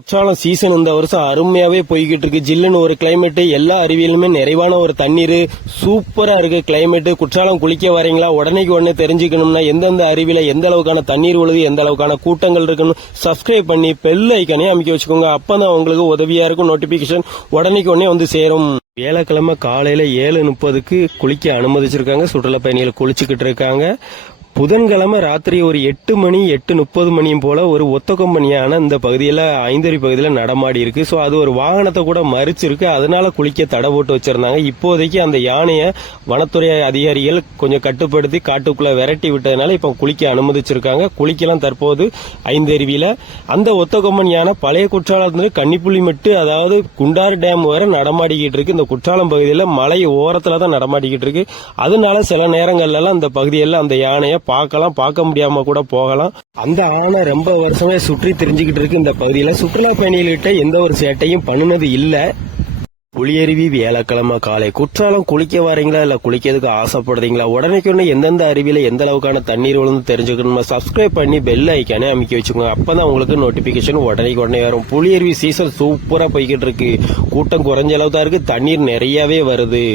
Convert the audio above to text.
Courtallam season இந்த வருஷம் அருமையாவே போய்கிட்டு இருக்கு ஜில்லுன்னு ஒரு கிளைமேட் எல்லா அருவியிலுமே நிறைவான ஒரு தண்ணீர். சூப்பரா இருக்கு கிளைமேட் குற்றாலம் குளிக்க வரீங்களா? உடனேக்கு உடனே தெரிஞ்சுக்கணும்னா எந்தெந்த அருவியில எந்த அளவுக்கான தண்ணீர் உழுது எந்த அளவுக்கான கூட்டங்கள் இருக்குன்னு சப்ஸ்கிரைப் பண்ணி பெல் ஐக்கனே அமைக்க வச்சுக்கோங்க. அப்பதான் உங்களுக்கு உதவியா இருக்கும் நோட்டிபிகேஷன் உடனேக்கு உடனே வந்து சேரும். வியாழக்கிழமை காலையில ஏழு முப்பதுக்கு குளிக்க அனுமதிச்சிருக்காங்க. சுற்றுலா பயணிகள் குளிச்சுக்கிட்டு இருக்காங்க. புதன்கிழமை ராத்திரி ஒரு எட்டு மணி எட்டு முப்பது மணியும் போல ஒரு ஒத்த கொம்பனியான இந்த பகுதியில் ஐந்தறி பகுதியில் நடமாடி இருக்கு. ஸோ அது ஒரு வாகனத்தை கூட மறிச்சிருக்கு. அதனால குளிக்க தடை போட்டு வச்சிருந்தாங்க. இப்போதைக்கு அந்த யானையை வனத்துறை அதிகாரிகள் கொஞ்சம் கட்டுப்படுத்தி காட்டுக்குள்ள விரட்டி விட்டதுனால இப்போ குளிக்க அனுமதிச்சிருக்காங்க. குளிக்கலாம் தற்போது ஐந்தருவியில. அந்த ஒத்த கொம்பன் யானை பழைய குற்றாலத்துல கன்னிப்புள்ளி மட்டு அதாவது குண்டாறு டேம் வரை நடமாடிக்கிட்டு இருக்கு. இந்த குற்றாலம் பகுதியில் மலை ஓரத்துல தான் நடமாடிக்கிட்டு இருக்கு. அதனால சில நேரங்கள்லாம் அந்த பகுதியில் அந்த யானையை பார்க்கலாம் பார்க்க முடியாம கூட போகலாம். அந்த ஆனை ரொம்ப வருஷமே சுற்றி தெரிஞ்சுக்கிட்டு இருக்கு இந்த பகுதியில. சுற்றுலா பயணிகள்கிட்ட எந்த ஒரு சேட்டையும் பண்ணினது இல்ல. புளியருவி வியாழக்கிழமை காலை. குற்றாலம் குளிக்க வரீங்களா இல்ல குளிக்கிறதுக்கு ஆசைப்படுறீங்களா? உடனே எந்தெந்த அருவியில எந்த அளவுக்கான தண்ணீர் விழுந்து தெரிஞ்சுக்கணுமா? சப்ஸ்கிரைப் பண்ணி பெல் ஐக்கானே அமைக்க வச்சுக்கோங்க. அப்பதான் உங்களுக்கு நோட்டிபிகேஷன் உடனே உடனே வரும். புளியருவி சீசன் சூப்பரா போய்கிட்டு இருக்கு. கூட்டம் குறைஞ்ச அளவு தான் இருக்கு. தண்ணீர் நிறையவே வருது.